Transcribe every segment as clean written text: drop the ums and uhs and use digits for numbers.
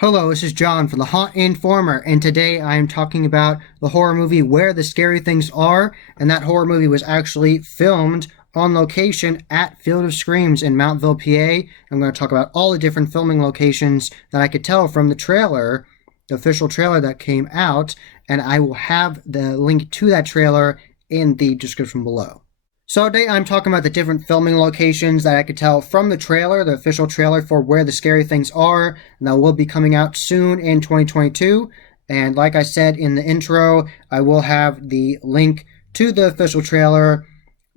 Hello, this is John from the Haunt Informer, and today I am talking about the horror movie Where the Scary Things Are, and that horror movie was actually filmed on location at Field of Screams in Mountville, PA. I'm going to talk about all the different filming locations that I could tell from the trailer, the official trailer that came out, and I will have the link to that trailer in the description below. So today I'm talking about the different filming locations that I could tell from the trailer, the official trailer for Where the Scary Things Are, and that will be coming out soon in 2022. And like I said in the intro, I will have the link to the official trailer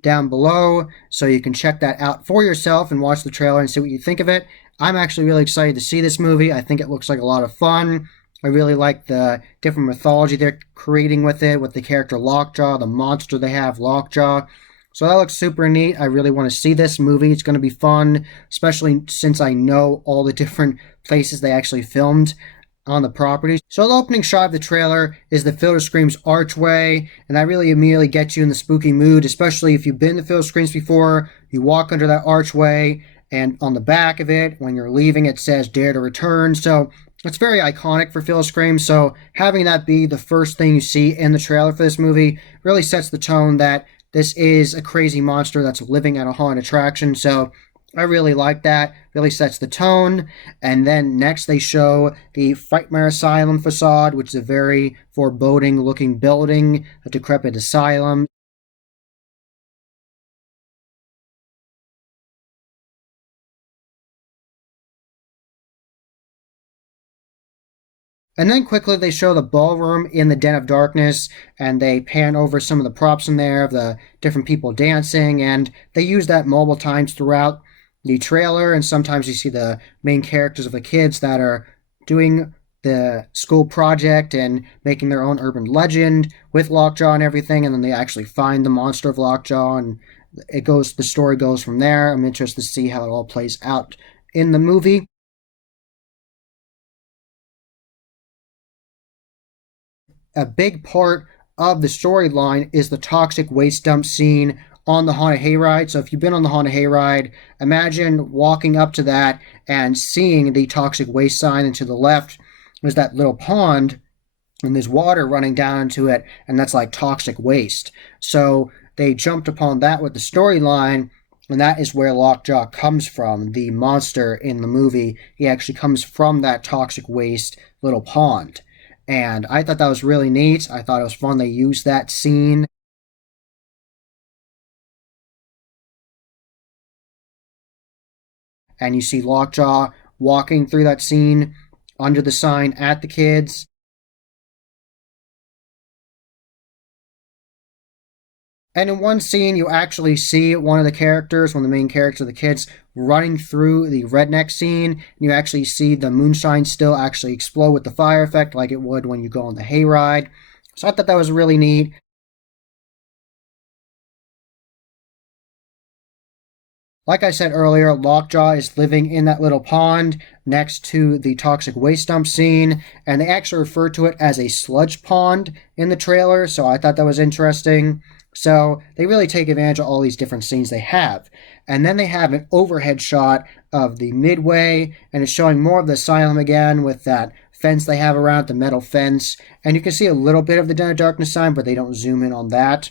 down below, so you can check that out for yourself and watch the trailer and see what you think of it. I'm actually really excited to see this movie. I think it looks like a lot of fun. I really like the different mythology they're creating with it, with the character Lockjaw, the monster they have, Lockjaw. So that looks super neat. I really want to see this movie. It's going to be fun, especially since I know all the different places they actually filmed on the property. So the opening shot of the trailer is the Field of Screams archway, and that really immediately gets you in the spooky mood, especially if you've been to Field of Screams before. You walk under that archway, and on the back of it, when you're leaving, it says Dare to Return. So it's very iconic for Field of Screams, so having that be the first thing you see in the trailer for this movie really sets the tone that this is a crazy monster that's living at a haunted attraction, so I really like that. Really sets the tone. And then next they show the Frightmare Asylum facade, which is a very foreboding looking building, a decrepit asylum. And then quickly they show the ballroom in the Den of Darkness, and they pan over some of the props in there of the different people dancing, and they use that multiple times throughout the trailer, and sometimes you see the main characters of the kids that are doing the school project and making their own urban legend with Lockjaw and everything, and then they actually find the monster of Lockjaw, and the story goes from there. I'm interested to see how it all plays out in the movie. A big part of the storyline is the toxic waste dump scene on the Haunted Hayride. So if you've been on the Haunted Hayride, imagine walking up to that and seeing the toxic waste sign, and to the left is that little pond, and there's water running down into it, and that's like toxic waste. So they jumped upon that with the storyline, and that is where Lockjaw comes from, the monster in the movie. He actually comes from that toxic waste little pond. And I thought that was really neat. I thought it was fun they used that scene. And you see Lockjaw walking through that scene under the sign at the kids. And in one scene, you actually see one of the characters, one of the main characters of the kids, running through the redneck scene. And you actually see the moonshine still actually explode with the fire effect like it would when you go on the hayride. So I thought that was really neat. Like I said earlier, Lockjaw is living in that little pond next to the toxic waste dump scene, and they actually refer to it as a sludge pond in the trailer, so I thought that was interesting. So they really take advantage of all these different scenes they have. And then they have an overhead shot of the midway, and it's showing more of the asylum again with that fence they have around it, the metal fence. And you can see a little bit of the Den of Darkness sign, but they don't zoom in on that.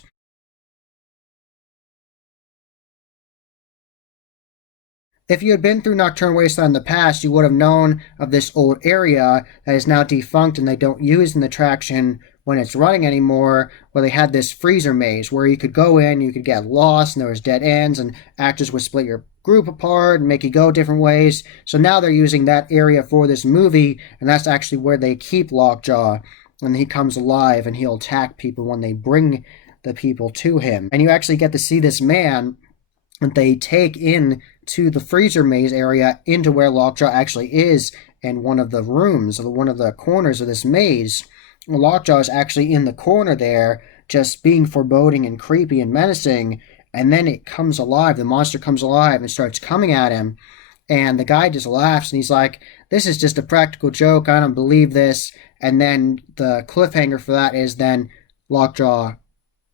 If you had been through Nocturnal Wasteland in the past, you would have known of this old area that is now defunct and they don't use in the attraction when it's running anymore, where they had this freezer maze where you could go in, you could get lost, and there was dead ends, and actors would split your group apart and make you go different ways. So now they're using that area for this movie, and that's actually where they keep Lockjaw, and he comes alive and he'll attack people when they bring the people to him. And you actually get to see this man that they take in to the freezer maze area, into where Lockjaw actually is in one of the rooms, or one of the corners of this maze. Lockjaw is actually in the corner there, just being foreboding and creepy and menacing, and then it comes alive, the monster comes alive and starts coming at him, and the guy just laughs and he's like, this is just a practical joke, I don't believe this. And then the cliffhanger for that is then Lockjaw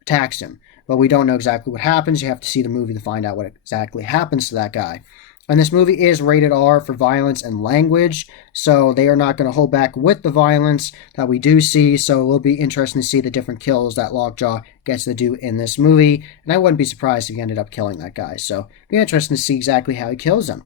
attacks him. But we don't know exactly what happens. You have to see the movie to find out what exactly happens to that guy. And this movie is rated R for violence and language, so they are not going to hold back with the violence that we do see. So it will be interesting to see the different kills that Lockjaw gets to do in this movie. And I wouldn't be surprised if he ended up killing that guy. So it'll be interesting to see exactly how he kills him.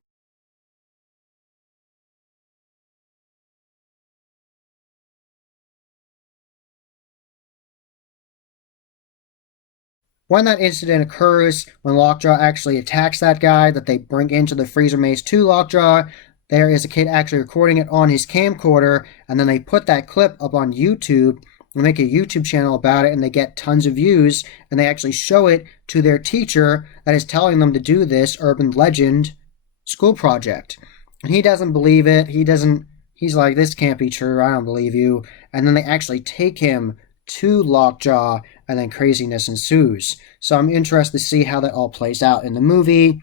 When that incident occurs, when Lockjaw actually attacks that guy that they bring into the freezer maze to Lockjaw, there is a kid actually recording it on his camcorder, and then they put that clip up on YouTube and make a YouTube channel about it, and they get tons of views, and they actually show it to their teacher that is telling them to do this urban legend school project. And he doesn't believe it. He's like, this can't be true. I don't believe you. And then they actually take him to Lockjaw, and then craziness ensues. So I'm interested to see how that all plays out in the movie.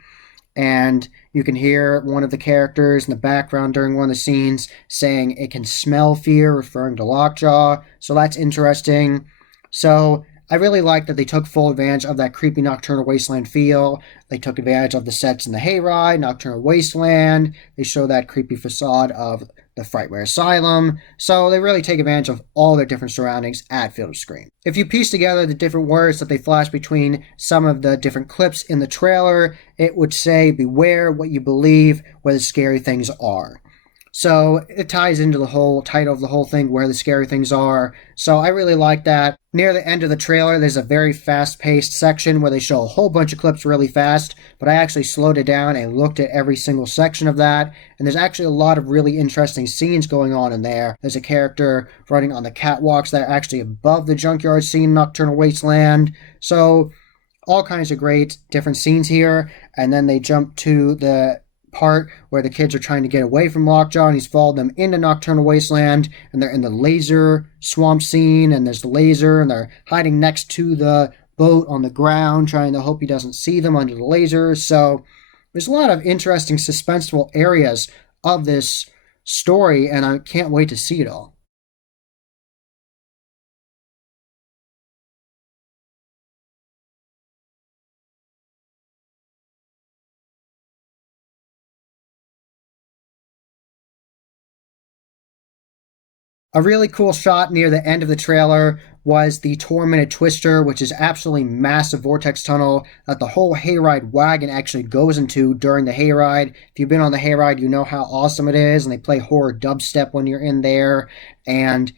And you can hear one of the characters in the background during one of the scenes saying it can smell fear, referring to Lockjaw. So that's interesting. So I really like that they took full advantage of that creepy Nocturnal Wasteland feel. They took advantage of the sets in the Hayride, Nocturnal Wasteland. They show that creepy facade of the Frightmare Asylum. So they really take advantage of all their different surroundings at Field of Scream. If you piece together the different words that they flash between some of the different clips in the trailer, it would say, beware what you believe, where the scary things are. So it ties into the whole title of the whole thing, where the scary things are. So I really like that. Near the end of the trailer, there's a very fast-paced section where they show a whole bunch of clips really fast, but I actually slowed it down and looked at every single section of that, and there's actually a lot of really interesting scenes going on in there. There's a character running on the catwalks that are actually above the junkyard scene, Nocturnal Wasteland. So all kinds of great different scenes here, and then they jump to the part where the kids are trying to get away from Lockjaw, and he's followed them into Nocturnal Wasteland, and they're in the laser swamp scene, and there's the laser, and they're hiding next to the boat on the ground, trying to hope he doesn't see them under the laser. So there's a lot of interesting suspenseful areas of this story, and I can't wait to see it all. A really cool shot near the end of the trailer was the Tormented Twister, which is absolutely massive vortex tunnel that the whole hayride wagon actually goes into during the hayride. If you've been on the hayride, you know how awesome it is, and they play horror dubstep when you're in there. And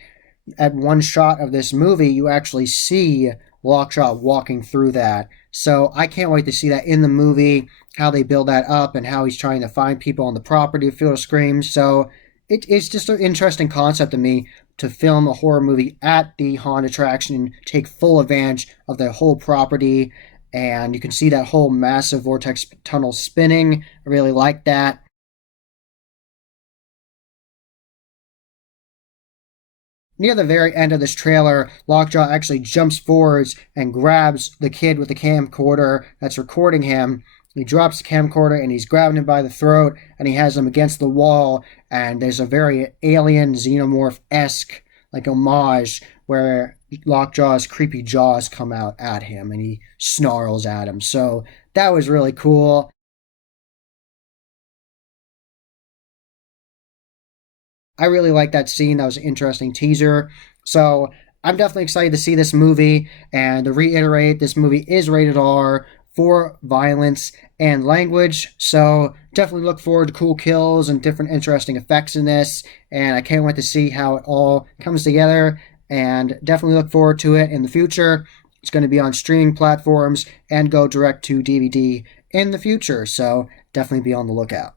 at one shot of this movie, you actually see Lockjaw walking through that. So I can't wait to see that in the movie, how they build that up, and how he's trying to find people on the property of Field of Screams. So it's just an interesting concept to me to film a horror movie at the haunt attraction and take full advantage of the whole property. And you can see that whole massive vortex tunnel spinning. I really like that. Near the very end of this trailer, Lockjaw actually jumps forwards and grabs the kid with the camcorder that's recording him. He drops the camcorder and he's grabbing him by the throat, and he has him against the wall, and there's a very alien xenomorph-esque like homage where Lockjaw's creepy jaws come out at him and he snarls at him. So that was really cool. I really like that scene. That was an interesting teaser. So I'm definitely excited to see this movie. And to reiterate, this movie is rated R for violence and language. So definitely look forward to cool kills and different interesting effects in this. And I can't wait to see how it all comes together. And definitely look forward to it in the future. It's going to be on streaming platforms and go direct to DVD in the future. So definitely be on the lookout.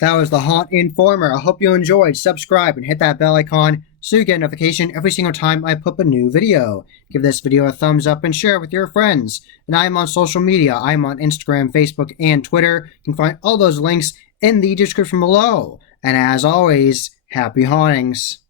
That was the Haunt Informer. I hope you enjoyed. Subscribe and hit that bell icon so you get a notification every single time I put up a new video. Give this video a thumbs up and share it with your friends. And I am on social media. I am on Instagram, Facebook, and Twitter. You can find all those links in the description below. And as always, happy hauntings.